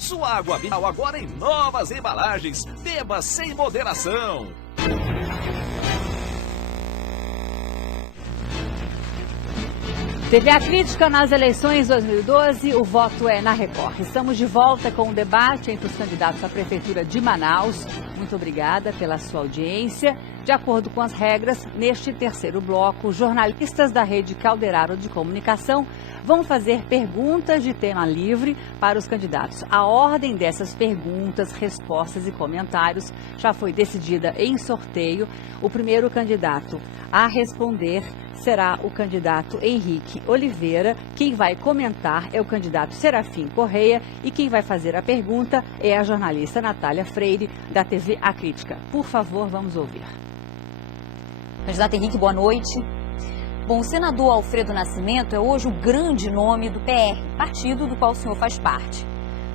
Sua água mineral agora em novas embalagens. Beba sem moderação. TV A Crítica nas eleições 2012, o voto é na Record. Estamos de volta com um debate entre os candidatos à Prefeitura de Manaus. Muito obrigada pela sua audiência. De acordo com as regras, neste terceiro bloco, jornalistas da Rede Calderaro de Comunicação vão fazer perguntas de tema livre para os candidatos. A ordem dessas perguntas, respostas e comentários já foi decidida em sorteio. O primeiro candidato a responder será o candidato Henrique Oliveira. Quem vai comentar é o candidato Serafim Correia e quem vai fazer a pergunta é a jornalista Natália Freire, da TV A Crítica. Por favor, vamos ouvir. Candidato Henrique, boa noite. Bom, o senador Alfredo Nascimento é hoje o grande nome do PR, partido do qual o senhor faz parte.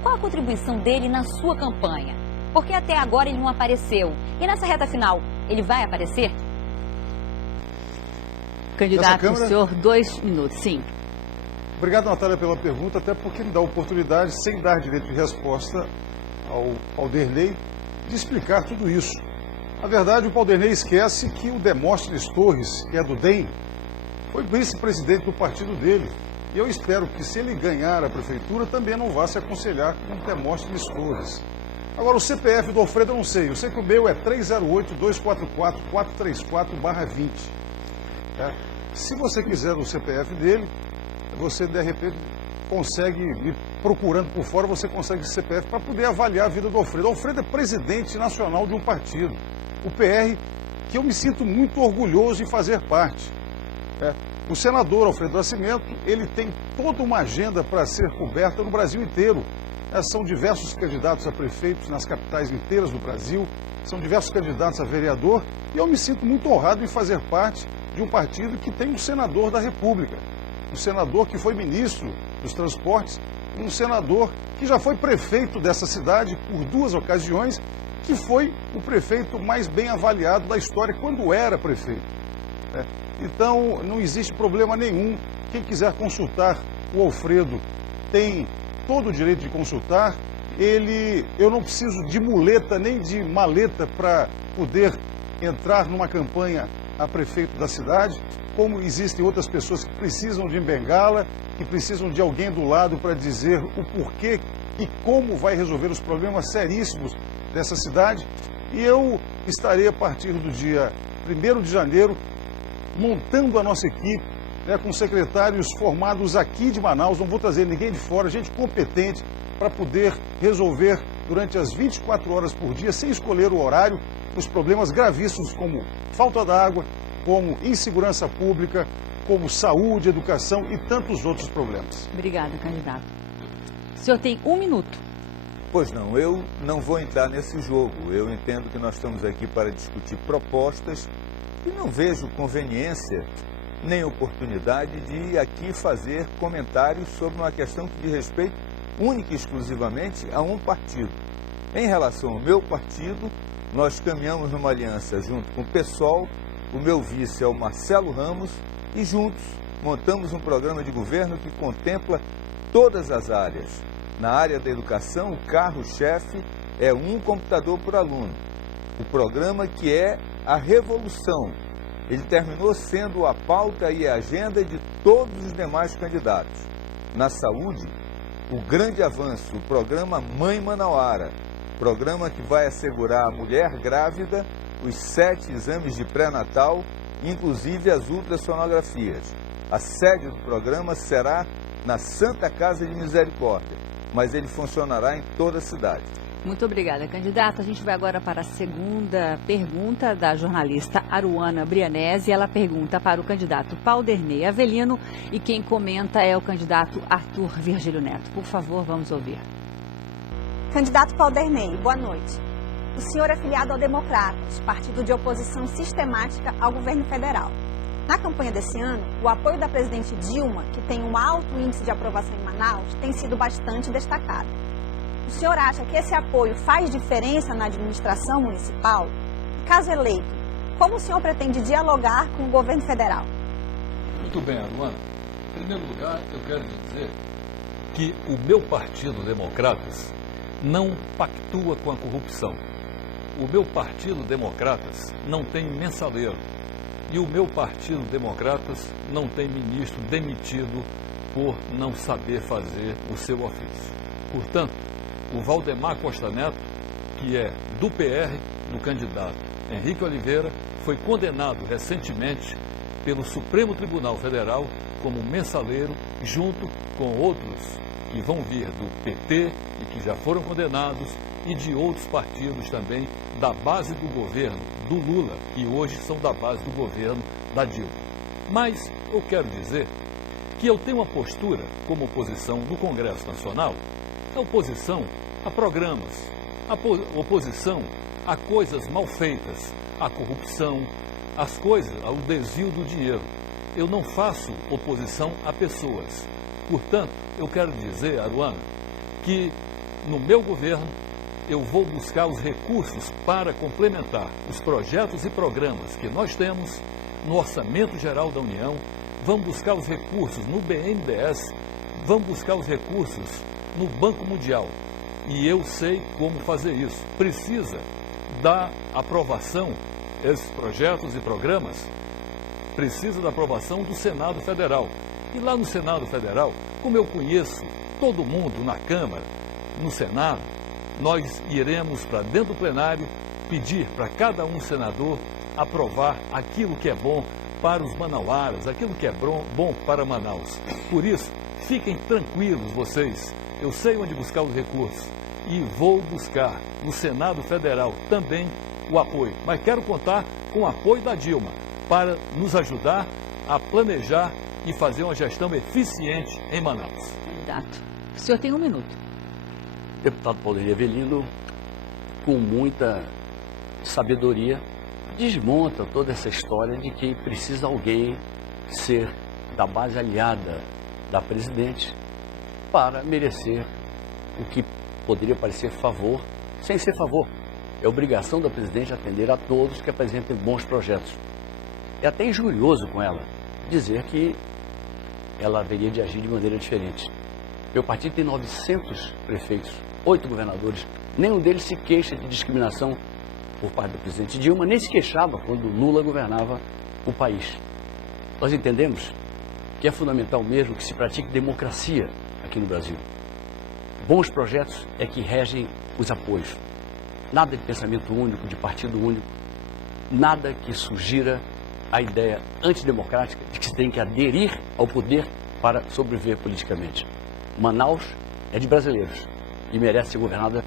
Qual a contribuição dele na sua campanha? Porque até agora ele não apareceu. E nessa reta final, ele vai aparecer? Candidato, o senhor, 2 minutos, sim. Obrigado, Natália, pela pergunta, até porque me dá a oportunidade, sem dar direito de resposta ao Derlei, de explicar tudo isso. Na verdade, o Paulderney esquece que o Demóstenes Torres, que é do DEM, foi vice-presidente do partido dele. E eu espero que, se ele ganhar a prefeitura, também não vá se aconselhar com o Demóstenes Torres. Agora, o CPF do Alfredo eu não sei. Eu sei que o meu é 308-244-434-20. Se você quiser o CPF dele, você de repente consegue, me procurando por fora, você consegue esse CPF para poder avaliar a vida do Alfredo. O Alfredo é presidente nacional de um partido, o PR, que eu me sinto muito orgulhoso de fazer parte. O senador Alfredo Nascimento, ele tem toda uma agenda para ser coberta no Brasil inteiro. São diversos candidatos a prefeitos nas capitais inteiras do Brasil, são diversos candidatos a vereador, e eu me sinto muito honrado em fazer parte de um partido que tem um senador da República, um senador que foi ministro dos transportes, um senador que já foi prefeito dessa cidade por 2 ocasiões, que foi o prefeito mais bem avaliado da história quando era prefeito. Então, não existe problema nenhum. Quem quiser consultar o Alfredo tem todo o direito de consultar. Eu não preciso de muleta nem de maleta para poder entrar numa campanha a prefeito da cidade, como existem outras pessoas que precisam de bengala, que precisam de alguém do lado para dizer o porquê e como vai resolver os problemas seríssimos dessa cidade. E eu estarei, a partir do dia 1º de janeiro, montando a nossa equipe, com secretários formados aqui de Manaus. Não vou trazer ninguém de fora, gente competente, para poder resolver durante as 24 horas por dia, sem escolher o horário, os problemas gravíssimos como falta d'água, como insegurança pública, como saúde, educação e tantos outros problemas. Obrigada, candidato. O senhor tem 1 minuto. Pois não, eu não vou entrar nesse jogo. Eu entendo que nós estamos aqui para discutir propostas e não vejo conveniência nem oportunidade de aqui fazer comentários sobre uma questão que diz respeito única e exclusivamente a um partido. Em relação ao meu partido, nós caminhamos numa aliança junto com o PSOL, o meu vice é o Marcelo Ramos, e juntos montamos um programa de governo que contempla todas as áreas. Na área da educação, o carro-chefe é 1 computador por aluno. O programa que é a revolução. Ele terminou sendo a pauta e a agenda de todos os demais candidatos. Na saúde, o grande avanço, o programa Mãe Manauara, programa que vai assegurar à mulher grávida os 7 exames de pré-natal, inclusive as ultrassonografias. A sede do programa será na Santa Casa de Misericórdia, mas ele funcionará em toda a cidade. Muito obrigada, candidato. A gente vai agora para a segunda pergunta da jornalista Aruana Brianese. Ela pergunta para o candidato Paulderney Avelino e quem comenta é o candidato Arthur Virgílio Neto. Por favor, vamos ouvir. Candidato Paulderney, boa noite. O senhor é filiado ao Democratas, partido de oposição sistemática ao governo federal. Na campanha desse ano, o apoio da presidente Dilma, que tem um alto índice de aprovação em Manaus, tem sido bastante destacado. O senhor acha que esse apoio faz diferença na administração municipal? Caso eleito, como o senhor pretende dialogar com o governo federal? Muito bem, Aruana. Em primeiro lugar, eu quero dizer que o meu partido, Democratas, não pactua com a corrupção. O meu Partido Democratas não tem mensaleiro. E o meu Partido Democratas não tem ministro demitido por não saber fazer o seu ofício. Portanto, o Valdemar Costa Neto, que é do PR do candidato Henrique Oliveira, foi condenado recentemente pelo Supremo Tribunal Federal como mensaleiro, junto com outros que vão vir do PT e que já foram condenados e de outros partidos também da base do governo do Lula, que hoje são da base do governo da Dilma. Mas eu quero dizer que eu tenho uma postura como oposição no Congresso Nacional, a oposição a programas, a oposição a coisas mal feitas, a corrupção, as coisas, ao desvio do dinheiro. Eu não faço oposição a pessoas. Portanto, eu quero dizer, Aruana, que no meu governo eu vou buscar os recursos para complementar os projetos e programas que nós temos no Orçamento Geral da União, vamos buscar os recursos no BNDES, vamos buscar os recursos no Banco Mundial. E eu sei como fazer isso. Precisa da aprovação, esses projetos e programas, precisa da aprovação do Senado Federal. E lá no Senado Federal, como eu conheço todo mundo na Câmara, no Senado, nós iremos para dentro do plenário pedir para cada um senador aprovar aquilo que é bom para os manauaras, aquilo que é bom para Manaus. Por isso, fiquem tranquilos vocês, eu sei onde buscar os recursos e vou buscar no Senado Federal também o apoio. Mas quero contar com o apoio da Dilma para nos ajudar a planejar e fazer uma gestão eficiente em Manaus. Candidato, o senhor tem 1 minuto. Deputado Paulo Avelino, com muita sabedoria, desmonta toda essa história de que precisa alguém ser da base aliada da presidente para merecer o que poderia parecer favor, sem ser favor. É obrigação da presidente atender a todos que apresentem bons projetos. É até injurioso com ela dizer que ela haveria de agir de maneira diferente. Meu partido tem 900 prefeitos, 8 governadores, nenhum deles se queixa de discriminação por parte do presidente Dilma, nem se queixava quando Lula governava o país. Nós entendemos que é fundamental mesmo que se pratique democracia aqui no Brasil. Bons projetos é que regem os apoios. Nada de pensamento único, de partido único, nada que sugira a ideia antidemocrática de que se tem que aderir ao poder para sobreviver politicamente. Manaus é de brasileiros e merece ser governada.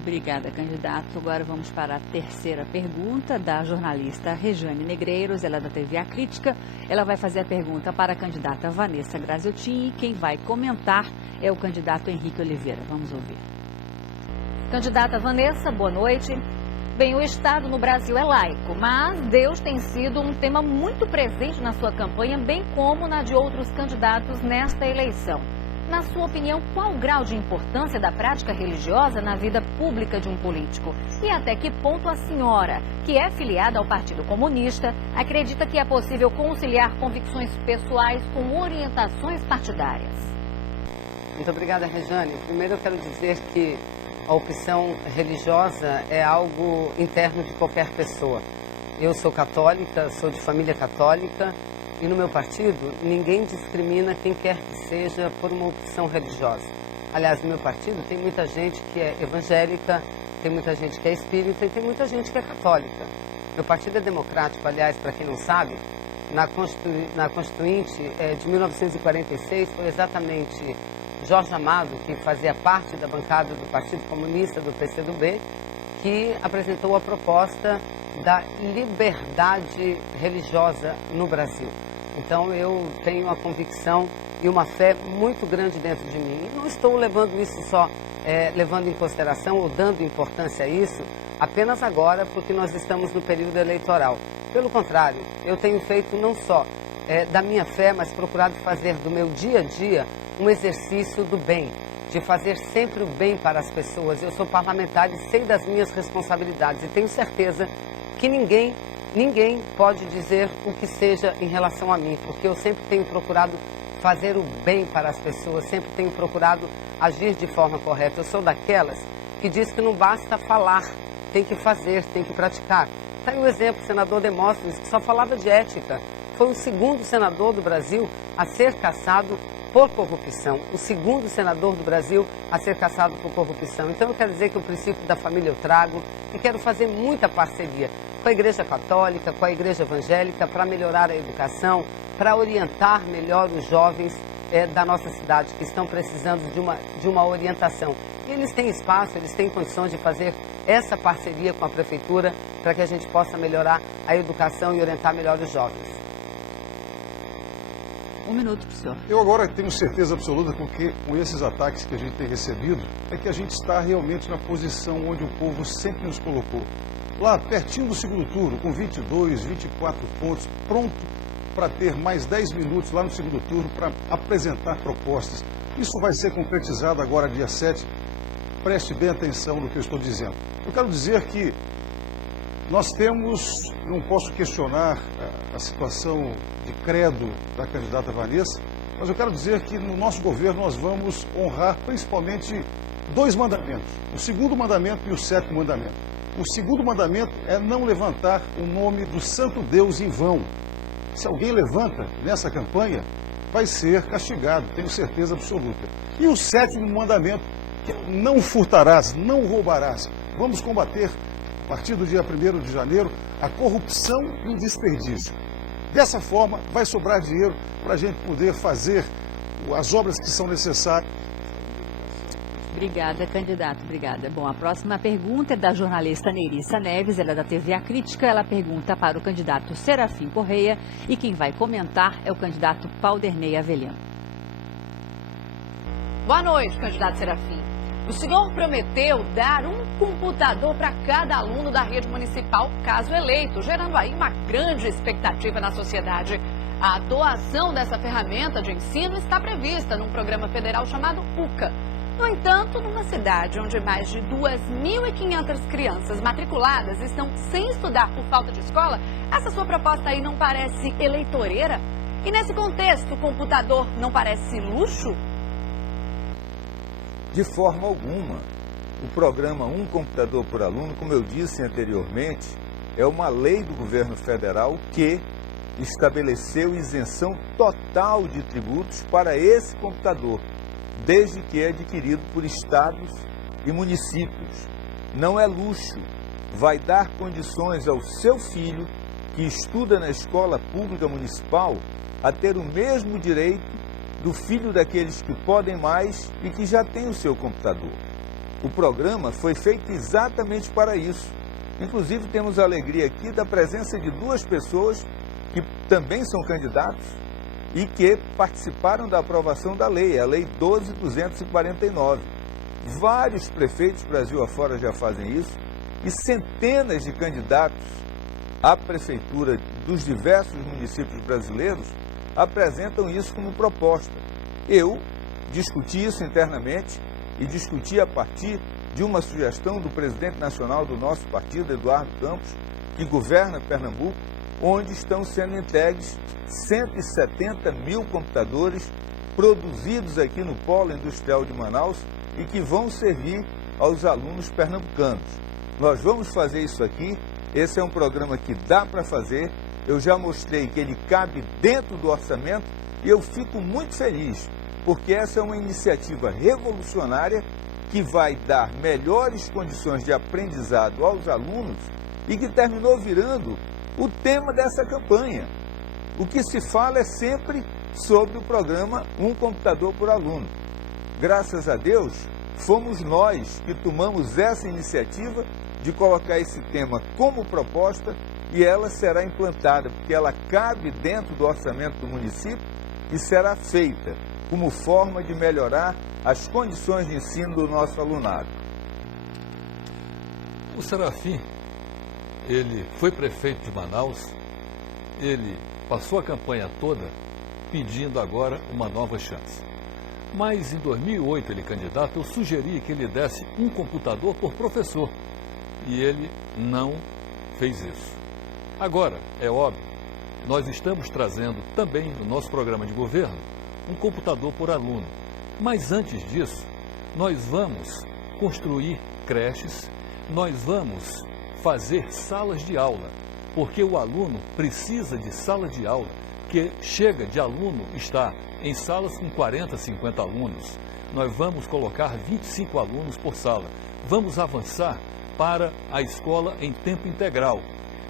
Obrigada, candidato. Agora vamos para a terceira pergunta da jornalista Rejane Negreiros, ela é da TV A Crítica. Ela vai fazer a pergunta para a candidata Vanessa Graziotin e quem vai comentar é o candidato Henrique Oliveira. Vamos ouvir. Candidata Vanessa, boa noite. Bem, o Estado no Brasil é laico, mas Deus tem sido um tema muito presente na sua campanha, bem como na de outros candidatos nesta eleição. Na sua opinião, qual o grau de importância da prática religiosa na vida pública de um político? E até que ponto a senhora, que é filiada ao Partido Comunista, acredita que é possível conciliar convicções pessoais com orientações partidárias? Muito obrigada, Rejane. Primeiro eu quero dizer que a opção religiosa é algo interno de qualquer pessoa. Eu sou católica, sou de família católica e no meu partido ninguém discrimina quem quer que seja por uma opção religiosa. Aliás, no meu partido tem muita gente que é evangélica, tem muita gente que é espírita e tem muita gente que é católica. Meu partido é democrático, aliás, para quem não sabe, na Constituinte de 1946 foi exatamente Jorge Amado, que fazia parte da bancada do Partido Comunista, do PCdoB, que apresentou a proposta da liberdade religiosa no Brasil. Então eu tenho uma convicção e uma fé muito grande dentro de mim. E não estou levando isso só, levando em consideração ou dando importância a isso apenas agora porque nós estamos no período eleitoral. Pelo contrário, eu tenho feito não só da minha fé, mas procurado fazer do meu dia a dia um exercício do bem, de fazer sempre o bem para as pessoas. Eu sou parlamentar e sei das minhas responsabilidades e tenho certeza que ninguém pode dizer o que seja em relação a mim, porque eu sempre tenho procurado fazer o bem para as pessoas, sempre tenho procurado agir de forma correta. Eu sou daquelas que diz que não basta falar, tem que fazer, tem que praticar. Está aí o exemplo, o senador Demóstenes, que só falava de ética. Foi o segundo senador do Brasil a ser cassado por corrupção. O segundo senador do Brasil a ser cassado por corrupção. Então eu quero dizer que o princípio da família eu trago e quero fazer muita parceria com a Igreja Católica, com a Igreja Evangélica, para melhorar a educação, para orientar melhor os jovens da nossa cidade, que estão precisando de uma orientação. E eles têm espaço, eles têm condições de fazer essa parceria com a Prefeitura para que a gente possa melhorar a educação e orientar melhor os jovens. 1 minuto para o senhor. Eu agora tenho certeza absoluta, porque com esses ataques que a gente tem recebido, é que a gente está realmente na posição onde o povo sempre nos colocou. Lá, pertinho do segundo turno, com 22, 24 pontos, pronto para ter mais 10 minutos lá no segundo turno para apresentar propostas. Isso vai ser concretizado agora, dia 7. Preste bem atenção no que eu estou dizendo. Eu quero dizer que nós temos, não posso questionar a situação de credo da candidata Vanessa, mas eu quero dizer que no nosso governo nós vamos honrar principalmente 2 mandamentos, o segundo mandamento e o 7º mandamento. O segundo mandamento é não levantar o nome do santo Deus em vão. Se alguém levanta nessa campanha, vai ser castigado, tenho certeza absoluta. E o 7º mandamento, que é não furtarás, não roubarás. Vamos combater, a partir do dia 1º de janeiro, a corrupção e o desperdício. Dessa forma, vai sobrar dinheiro para a gente poder fazer as obras que são necessárias. Obrigada, candidato. Obrigada. Bom, a próxima pergunta é da jornalista Neirissa Neves, ela é da TV A Crítica. Ela pergunta para o candidato Serafim Correia e quem vai comentar é o candidato Paulderney Avelino. Boa noite, candidato Serafim. O senhor prometeu dar um computador para cada aluno da rede municipal, caso eleito, gerando aí uma grande expectativa na sociedade. A doação dessa ferramenta de ensino está prevista num programa federal chamado UCA. No entanto, numa cidade onde mais de 2.500 crianças matriculadas estão sem estudar por falta de escola, essa sua proposta aí não parece eleitoreira? E nesse contexto, o computador não parece luxo? De forma alguma. O programa Um Computador por Aluno, como eu disse anteriormente, é uma lei do governo federal que estabeleceu isenção total de tributos para esse computador, desde que é adquirido por estados e municípios. Não é luxo, vai dar condições ao seu filho, que estuda na escola pública municipal, a ter o mesmo direito do filho daqueles que podem mais e que já tem o seu computador. O programa foi feito exatamente para isso. Inclusive, temos a alegria aqui da presença de 2 pessoas que também são candidatos e que participaram da aprovação da lei, a Lei 12.249. Vários prefeitos Brasil afora já fazem isso e centenas de candidatos à prefeitura dos diversos municípios brasileiros apresentam isso como proposta. Eu discuti isso internamente e discuti a partir de uma sugestão do presidente nacional do nosso partido, Eduardo Campos, que governa Pernambuco, onde estão sendo entregues 170 mil computadores produzidos aqui no Polo Industrial de Manaus e que vão servir aos alunos pernambucanos. Nós vamos fazer isso aqui, esse é um programa que dá para fazer, eu já mostrei que ele cabe dentro do orçamento e eu fico muito feliz, porque essa é uma iniciativa revolucionária que vai dar melhores condições de aprendizado aos alunos e que terminou virando o tema dessa campanha. O que se fala é sempre sobre o programa Um Computador por Aluno. Graças a Deus, fomos nós que tomamos essa iniciativa de colocar esse tema como proposta e ela será implantada, porque ela cabe dentro do orçamento do município e será feita como forma de melhorar as condições de ensino do nosso alunado. O Serafim, ele foi prefeito de Manaus, ele passou a campanha toda pedindo agora uma nova chance. Mas em 2008, ele candidato, eu sugeri que ele desse um computador por professor e ele não fez isso. Agora, é óbvio, nós estamos trazendo também no nosso programa de governo um computador por aluno. Mas antes disso, Nós vamos construir creches, nós vamos fazer salas de aula, porque o aluno precisa de sala de aula, que chega de aluno estar em salas com 40, 50 alunos. Nós vamos colocar 25 alunos por sala. Vamos avançar para a escola em tempo integral.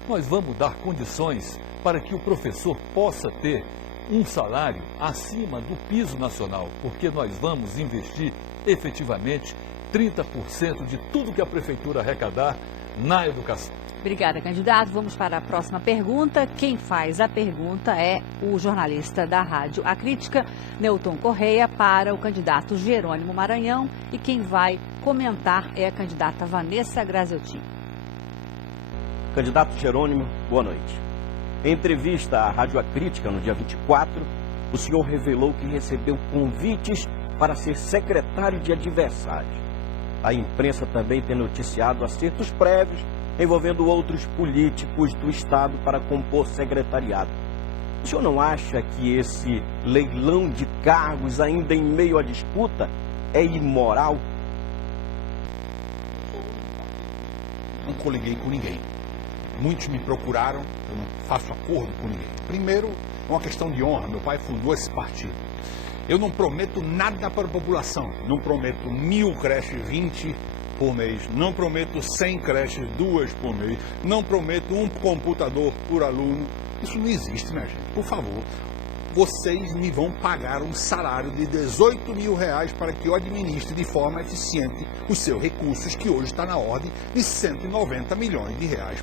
Nós vamos dar condições para que o professor possa ter um salário acima do piso nacional, porque nós vamos investir efetivamente 30% de tudo que a prefeitura arrecadar na educação. Obrigada, candidato. Vamos para a próxima pergunta. Quem faz a pergunta é o jornalista da Rádio A Crítica, Newton Correia, para o candidato Jerônimo Maranhão. E quem vai comentar é a candidata Vanessa Graziotin. Candidato Jerônimo, boa noite. Em entrevista à Rádio A Crítica, no dia 24, o senhor revelou que recebeu convites para ser secretário de adversário. A imprensa também tem noticiado acertos prévios envolvendo outros políticos do Estado para compor secretariado. O senhor não acha que esse leilão de cargos, ainda em meio à disputa, é imoral? Não coliguei com ninguém. Muitos me procuraram, eu não faço acordo com ninguém. Primeiro, é uma questão de honra. Meu pai fundou esse partido. Eu não prometo nada para a população. Não prometo 1000 creches, 20 por mês. Não prometo 100 creches, 2 por mês. Não prometo um computador por aluno. Isso não existe, minha gente. Por favor, vocês me vão pagar um salário de R$18 mil para que eu administre de forma eficiente os seus recursos, que hoje está na ordem de R$190 milhões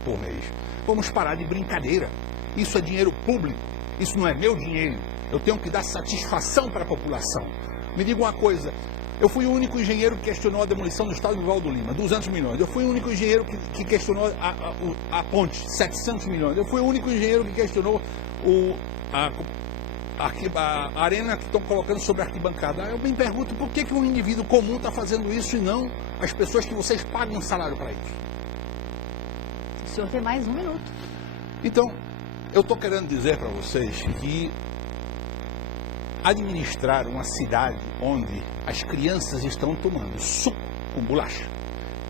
por mês. Vamos parar de brincadeira. Isso é dinheiro público. Isso não é meu dinheiro. Eu tenho que dar satisfação para a população. Me diga uma coisa, eu fui o único engenheiro que questionou a demolição do estádio do Valdo Lima, 200 milhões. Eu fui o único engenheiro que questionou a ponte, 700 milhões. Eu fui o único engenheiro que questionou a arena que estão colocando sobre a arquibancada. Eu me pergunto por que um indivíduo comum está fazendo isso e não as pessoas que vocês pagam um salário para isso. O senhor tem mais 1 minuto. Então, eu estou querendo dizer para vocês que administrar uma cidade onde as crianças estão tomando suco com bolacha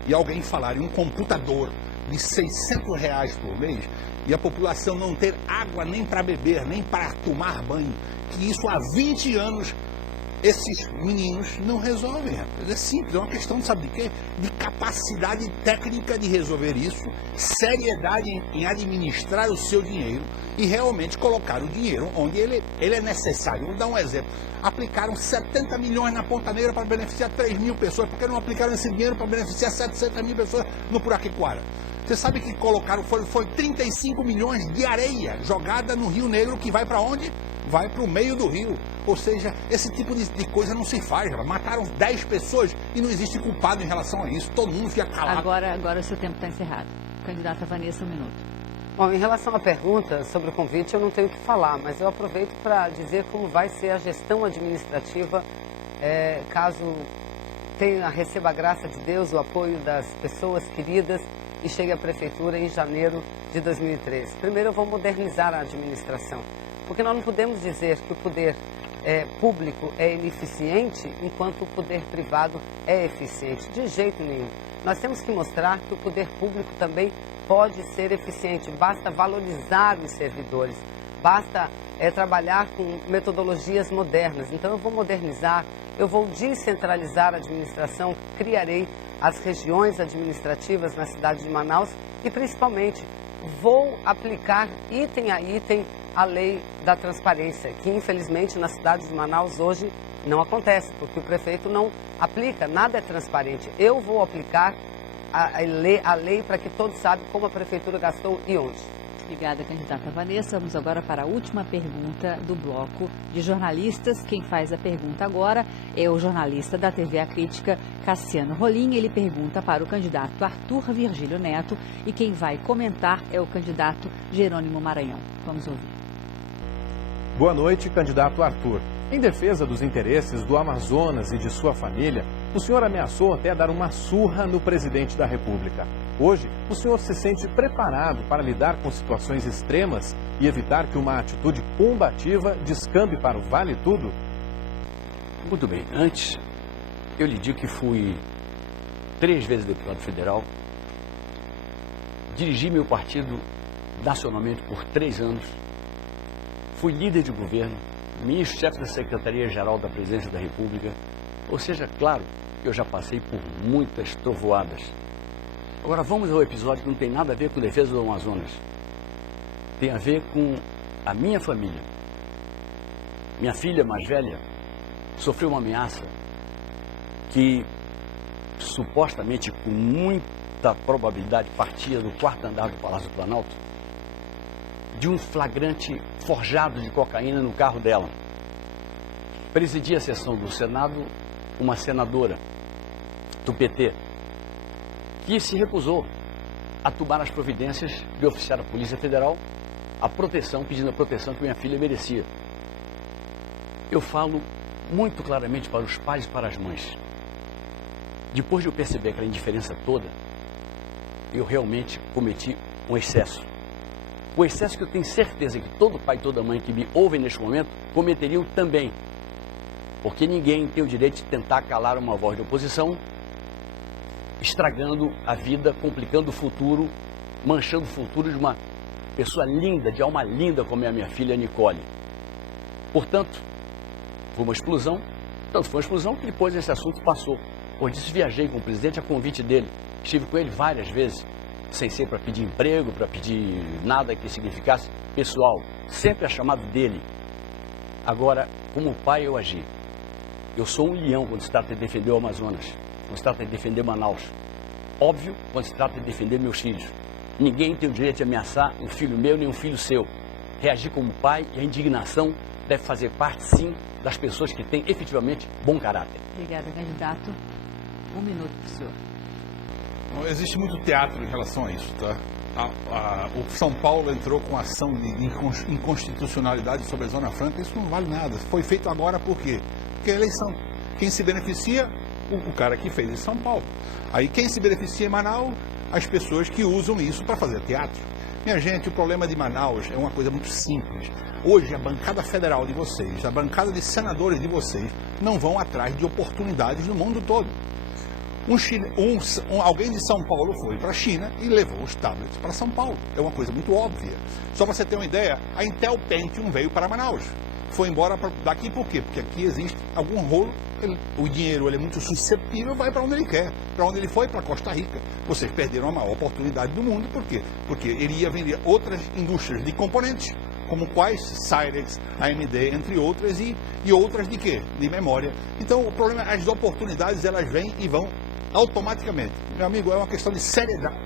e alguém falar em um computador de R$600 por mês e a população não ter água nem para beber, nem para tomar banho, que isso há 20 anos esses meninos não resolvem, rapaz. É simples, é uma questão de, sabe de quê? De capacidade técnica de resolver isso, seriedade em administrar o seu dinheiro e realmente colocar o dinheiro onde ele é necessário. Vou dar um exemplo. Aplicaram 70 milhões na Ponta Negra para beneficiar 3 mil pessoas. Por que não aplicaram esse dinheiro para beneficiar 700 mil pessoas no Puraquequara? Você sabe que colocaram, foi 35 milhões de areia jogada no Rio Negro, que vai para onde? Vai para o meio do rio. Ou seja, esse tipo de coisa não se faz. Mataram 10 pessoas e não existe culpado em relação a isso. Todo mundo fica calado. Agora o seu tempo está encerrado. Candidata Vanessa, 1 minuto. Bom, em relação à pergunta sobre o convite, eu não tenho o que falar, mas eu aproveito para dizer como vai ser a gestão administrativa caso receba a graça de Deus, o apoio das pessoas queridas e chegue à prefeitura em janeiro de 2013. Primeiro, eu vou modernizar a administração, porque nós não podemos dizer que o poder público é ineficiente enquanto o poder privado é eficiente. De jeito nenhum. Nós temos que mostrar que o poder público também pode ser eficiente. Basta valorizar os servidores, basta trabalhar com metodologias modernas. Então eu vou modernizar, eu vou descentralizar a administração, criarei as regiões administrativas na cidade de Manaus e principalmente vou aplicar item a item a lei da transparência, que infelizmente na cidade de Manaus hoje não acontece, porque o prefeito não aplica, nada é transparente. Eu vou aplicar a lei para que todos saibam como a prefeitura gastou e onde. Obrigada, candidata Vanessa. Vamos agora para a última pergunta do bloco de jornalistas. Quem faz a pergunta agora é o jornalista da TV A Crítica, Cassiano Rolim. Ele pergunta para o candidato Arthur Virgílio Neto e quem vai comentar é o candidato Jerônimo Maranhão. Vamos ouvir. Boa noite, candidato Arthur. Em defesa dos interesses do Amazonas e de sua família, o senhor ameaçou até dar uma surra no presidente da República. Hoje, o senhor se sente preparado para lidar com situações extremas e evitar que uma atitude combativa descambe para o vale tudo? Muito bem. Antes, eu lhe digo que fui 3 vezes deputado federal, dirigi meu partido nacionalmente por 3 anos, fui líder de governo, ministro-chefe da Secretaria-Geral da Presidência da República, ou seja, claro que eu já passei por muitas trovoadas. Agora vamos ao episódio que não tem nada a ver com defesa do Amazonas. Tem a ver com a minha família. Minha filha mais velha sofreu uma ameaça que supostamente, com muita probabilidade, partia do 4º andar do Palácio do Planalto, de um flagrante forjado de cocaína no carro dela. Presidia a sessão do Senado uma senadora do PT, que se recusou a tomar as providências de oficiar a Polícia Federal a proteção, pedindo a proteção que minha filha merecia. Eu falo muito claramente para os pais e para as mães. Depois de eu perceber aquela indiferença toda, eu realmente cometi um excesso. O excesso que eu tenho certeza que todo pai e toda mãe que me ouvem neste momento cometeriam também. Porque ninguém tem o direito de tentar calar uma voz de oposição, estragando a vida, complicando o futuro, manchando o futuro de uma pessoa linda, de alma linda como é a minha filha Nicole. Portanto, foi uma explosão, tanto foi uma explosão que depois esse assunto passou. Por isso viajei com o presidente a convite dele, estive com ele várias vezes, sem ser para pedir emprego, para pedir nada que significasse pessoal, sempre a chamado dele. Agora, como pai eu agi. Eu sou um leão quando se trata de defender o Amazonas, quando se trata de defender Manaus. Óbvio, quando se trata de defender meus filhos. Ninguém tem o direito de ameaçar um filho meu nem um filho seu. Reagir como pai e a indignação deve fazer parte, sim, das pessoas que têm efetivamente bom caráter. Obrigada, candidato. 1 minuto para o senhor. Existe muito teatro em relação a isso, tá? O São Paulo entrou com ação de inconstitucionalidade sobre a Zona Franca, isso não vale nada. Foi feito agora por quê? Porque é eleição. Quem se beneficia? O cara que fez em São Paulo. Aí quem se beneficia em Manaus? As pessoas que usam isso para fazer teatro. Minha gente, o problema de Manaus é uma coisa muito simples. Hoje a bancada federal de vocês, a bancada de senadores de vocês, não vão atrás de oportunidades no mundo todo. Alguém de São Paulo foi para a China e levou os tablets para São Paulo. É uma coisa muito óbvia. Só para você ter uma ideia, a Intel Pentium veio para Manaus. Foi embora daqui por quê? Porque aqui existe algum rolo, o dinheiro ele é muito suscetível, vai para onde ele quer. Para onde ele foi? Para Costa Rica. Vocês perderam a maior oportunidade do mundo, por quê? Porque ele ia vender outras indústrias de componentes, como quais? Cyrex, AMD, entre outras, e outras de quê? De memória. Então o problema é as oportunidades, elas vêm e vão automaticamente. Meu amigo, é uma questão de seriedade.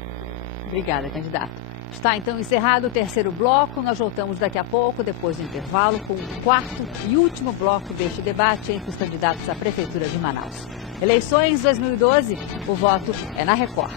Obrigada, candidato. Está então encerrado o 3º bloco. Nós voltamos daqui a pouco, depois do intervalo, com o 4º e último bloco deste debate entre os candidatos à Prefeitura de Manaus. Eleições 2012, o voto é na Record.